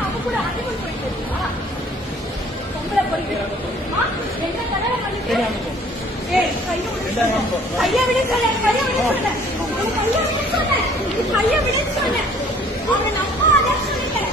அவ கூட அதிகம் போயிட்டு இருக்கா பொம்பளை போயிட்டு என்ன கடலை பண்ணிட்டு கையை விட சொன்னேன் கையை விட சொன்னேன் கையை விட சொன்னேன் அவன் அம்மா அதான் சொல்லிட்டேன்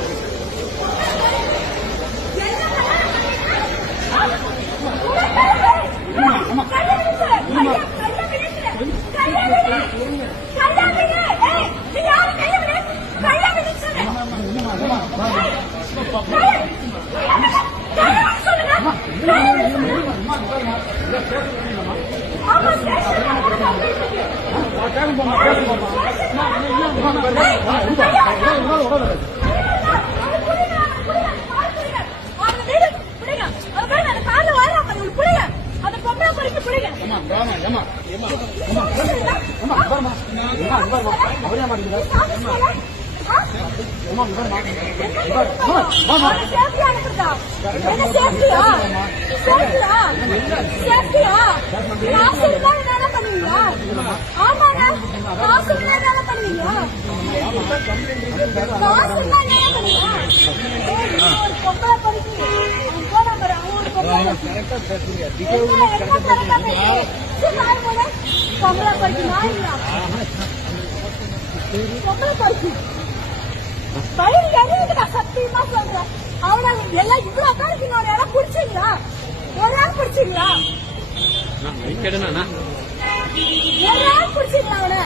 என்ன சத்தியமா சொல்றேன் அவனை எல்லாம் இவ்வளவு பேருக்கு இன்னொரு இடம் பிடிச்சிங்களா ஒரு ஆள் பிடிச்சிங்களா ஒரு ஆள் பிடிச்சிங்களா அவனை